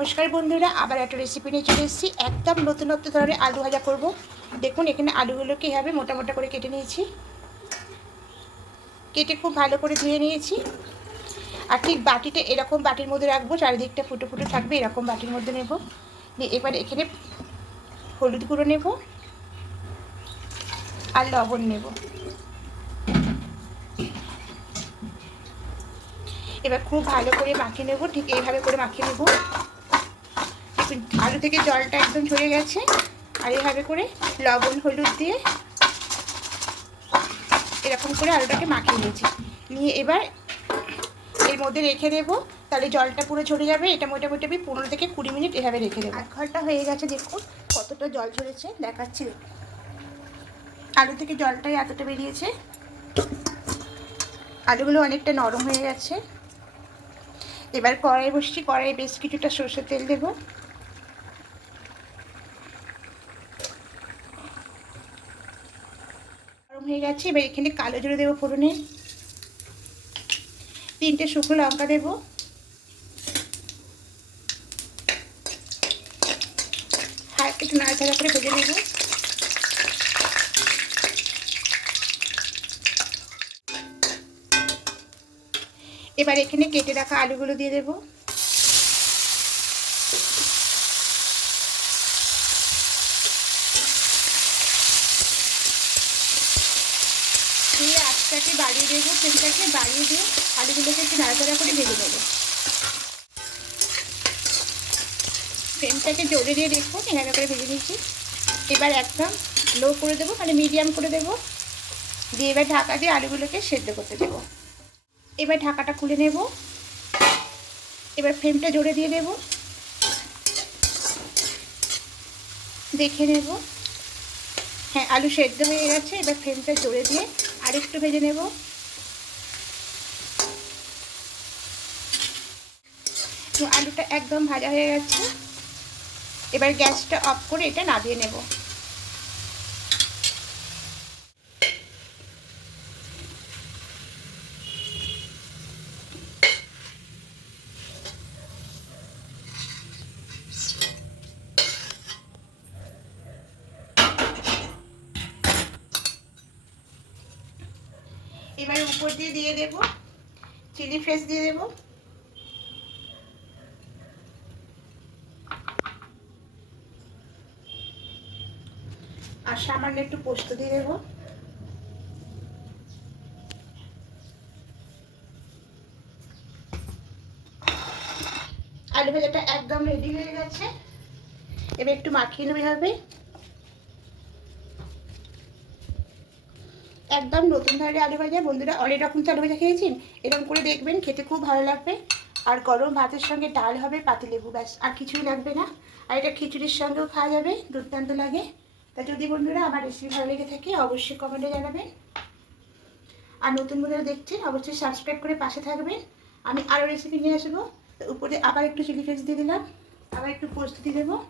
নমস্কার বন্ধুরা, আবার একটা রেসিপি নিয়ে চলে এসেছি। একদম নতুনত্ব ধরনের আলু ভাজা করব। দেখুন, এখানে আলুগুলোকে এভাবে মোটা মোটা করে কেটে নিয়েছি। কেটে খুব ভালো করে ধুয়ে নিয়েছি। আর ঠিক বাটিতে এরকম বাটির মধ্যে রাখব, চারিদিকটা ফুটো ফুটো থাকবে, এরকম বাটির মধ্যে নেব। নিয়ে এবার এখানে হলুদ গুঁড়ো নেব আর লবণ নেব। এবার খুব ভালো করে মাখিয়ে নেব, ঠিক এইভাবে করে মাখিয়ে নেব। আলু থেকে জলটা একদম ঝরে গেছে। আর এভাবে করে লবণ হলুদ দিয়ে এরকম করে আলুটাকে মাখিয়ে নিয়েছি। নিয়ে এবার এর মধ্যে রেখে দেবো। তাহলে জলটা পুরো ঝরে যাবে। এটা মোটামুটি আমি পনেরো থেকে কুড়ি মিনিট এভাবে রেখে দেবো। আধ ঘণ্টা হয়ে গেছে দেখুন কতটা জল ঝরেছে দেখাচ্ছি। আলু থেকে জলটাই এতটা বেরিয়েছে। আলুগুলো অনেকটা নরম হয়ে গেছে। এবার কড়াই বসছি। কড়াই বেশ কিছুটা সর্ষের তেল দেবো। হয়ে গেছে। এবার এখানে কালো জোরে দেবো ফোড়নে। তিনটে শুকনো লঙ্কা দেবো। হ্যাঁ একটু নাড়াচাড়া করে ভেজে নেব। এবার এখানে কেটে রাখা আলুগুলো দিয়ে দেবো। দিয়ে বাড়িয়ে দেবো ফ্লেমটাকে বাড়িয়ে দিয়ে আলুগুলোকে একটু নাড়াচাড়া করে ভেজে দেবো ফ্লেমটাকে জোরে দিয়ে দেখুন, এভাবে করে ভেজে নিচ্ছি এবার একদম লো করে দেবো মানে মিডিয়াম করে দেবো। দিয়ে এবার ঢাকা দিয়ে আলুগুলোকে সেদ্ধ করতে দেবো। এবার ঢাকাটা খুলে নেব। এবার ফ্লেমটা জোরে দিয়ে দেব। দেখে নেব। হ্যাঁ আলু সেদ্ধ হয়ে গেছে, এবার ফ্লেমটা জোরে দিয়ে আরেকটু ভেজে নেব। আলুটা একদম ভাজা হয়ে গেছে। এবার গ্যাসটা অফ করে এটা নামিয়ে নেব। এবার উপর দিয়ে দিয়ে দেব। চিলি ফ্রেশ দিয়ে দেব। আর সামান্য একটু পোস্ত দিয়ে দেবো। আলু ভাজাটা একদম রেডি হয়ে গেছে। এবার একটু মাখিয়ে নেবে হবে। একদম নতুন ধরনের আলু ভাজা। বন্ধুরা অনেক রকম তো আলু ভাজা খেয়েছেন? এরকম করে দেখবেন, খেতে খুব ভালো লাগবে। আর গরম ভাতের সঙ্গে ডাল হবে পাতিলেবু ব্যাস, আর কিছুই লাগবে না। আর এটা খিচুড়ির সঙ্গেও খাওয়া যাবে, দুর্দান্ত লাগে। তা যদি বন্ধুরা আমার রেসিপি ভালো লেগে থাকে, অবশ্যই কমেন্টে জানাবেন। আর নতুন বন্ধুরা দেখছেন, অবশ্যই সাবস্ক্রাইব করে পাশে থাকবেন। আমি আরও রেসিপি নিয়ে আসব। উপরে আবার একটু চিলি ফ্লেক্স দিয়ে দিলাম। আবার একটু পোস্ত দিয়ে দেবো।